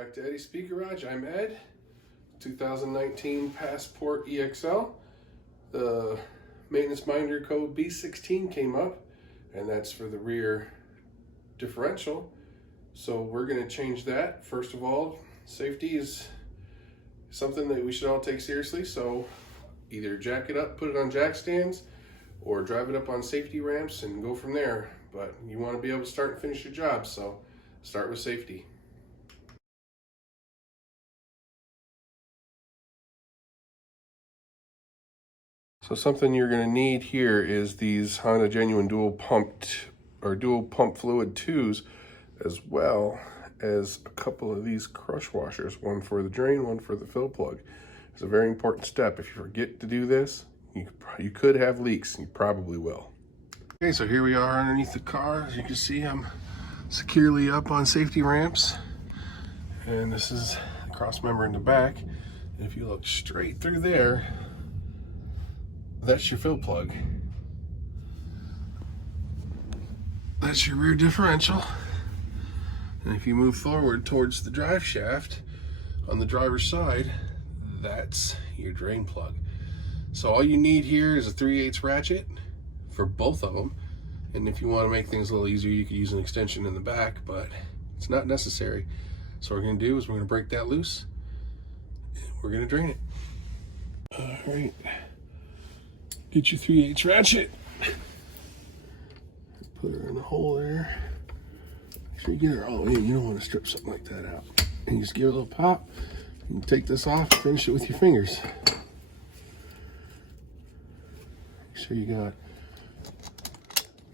Back to Eddie's Speed Garage. I'm Ed. 2019 Passport EXL. The maintenance binder code B16 came up, and that's for the rear differential. So we're going to change that. First of all, safety is something that we should all take seriously. So either jack it up, put it on jack stands, or drive it up on safety ramps and go from there. But you want to be able to start and finish your job, so start with safety. So something you're going to need here is these Honda genuine dual pump fluid 2s, as well as a couple of these crush washers, one for the drain, one for the fill plug. It's a very important step. If you forget to do this, you could have leaks, and you probably will. Okay, so here we are underneath the car. As you can see, I'm securely up on safety ramps, and this is the cross member in the back. And if you look straight through there, that's your fill plug. That's your rear differential. And if you move forward towards the drive shaft on the driver's side, that's your drain plug. So all you need here is a 3/8 ratchet for both of them. And if you want to make things a little easier, you could use an extension in the back, but it's not necessary. So what we're going to do is we're going to break that loose, and we're going to drain it. All right. Get your 3/8 ratchet. Put her in the hole there. Make sure you get her all in. You don't want to strip something like that out. And you just give it a little pop. You can take this off and finish it with your fingers. Make sure you got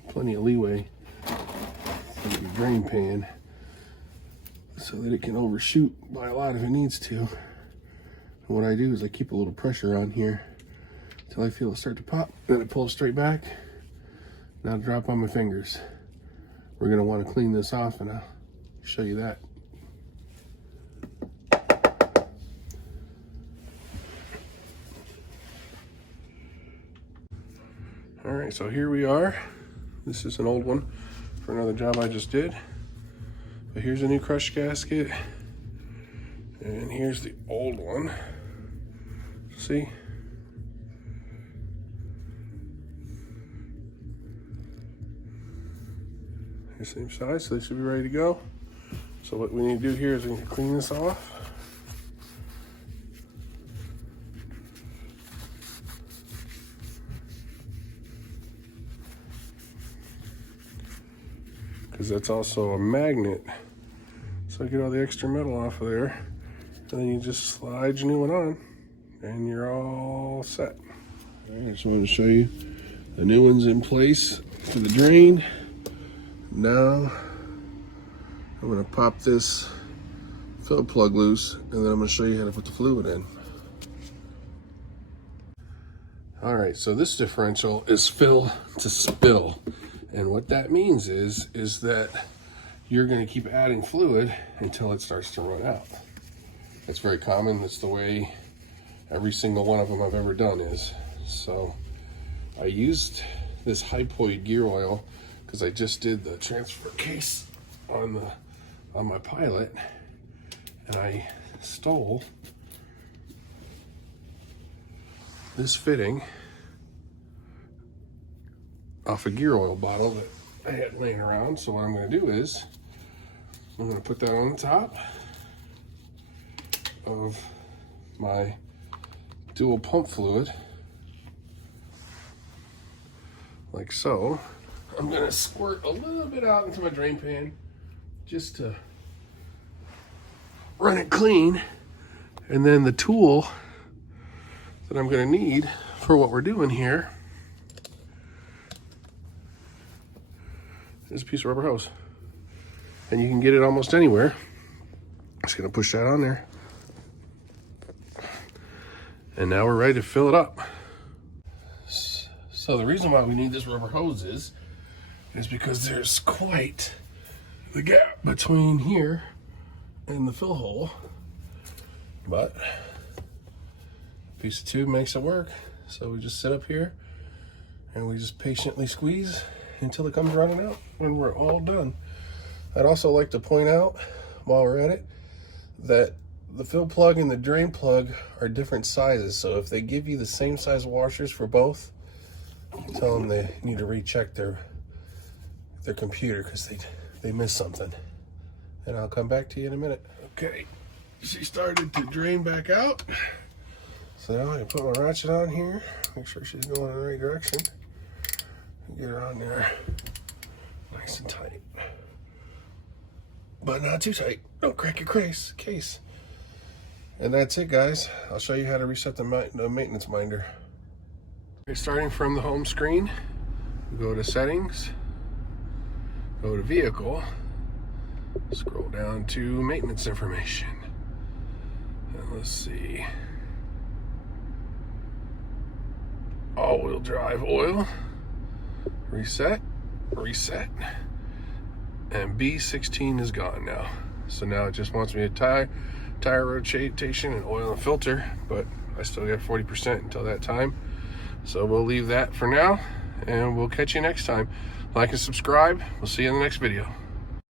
plenty of leeway in your drain pan so that it can overshoot by a lot if it needs to. And what I do is I keep a little pressure on here until I feel it start to pop. Then I pull it straight back. Now drop on my fingers. We're going to want to clean this off, and I'll show you that. All right, so here we are. This is an old one for another job I just did. But here's a new crush gasket, and here's the old one. See? The same size, so they should be ready to go. So what we need to do here is we need to clean this off. Because that's also a magnet. So get all the extra metal off of there, and then you just slide your new one on, and you're all set. All right, I just wanted to show you the new one's in place for the drain. Now I'm going to pop this fill plug loose, and then I'm going to show you how to put the fluid in. All right, so this differential is fill to spill. And what that means is that you're going to keep adding fluid until it starts to run out. That's very common. That's the way every single one of them I've ever done is. So I used this hypoid gear oil because I just did the transfer case on my Pilot, and I stole this fitting off a gear oil bottle that I had laying around. So what I'm going to do is I'm going to put that on the top of my dual pump fluid, like so. I'm going to squirt a little bit out into my drain pan just to run it clean. And then the tool that I'm going to need for what we're doing here is a piece of rubber hose. And you can get it almost anywhere. Just going to push that on there. And now we're ready to fill it up. So the reason why we need this rubber hose is because there's quite the gap between here and the fill hole, but a piece of tube makes it work. So we just sit up here and we just patiently squeeze until it comes running out, and we're all done. I'd also like to point out, while we're at it, that the fill plug and the drain plug are different sizes. So if they give you the same size washers for both, tell them they need to recheck their computer because they missed something. And I'll come back to you in a minute. Okay, she started to drain back out. So now I can put my ratchet on here, make sure she's going in the right direction. Get her on there nice and tight. But not too tight. Don't crack your case. And that's it, guys. I'll show you how to reset the maintenance binder. Okay, starting from the home screen, we go to settings, go to vehicle, scroll down to maintenance information. And let's see. All-wheel drive oil. Reset. And B16 is gone now. So now it just wants me to tire rotation and oil and filter, but I still got 40% until that time. So we'll leave that for now, and we'll catch you next time. Like and subscribe. We'll see you in the next video.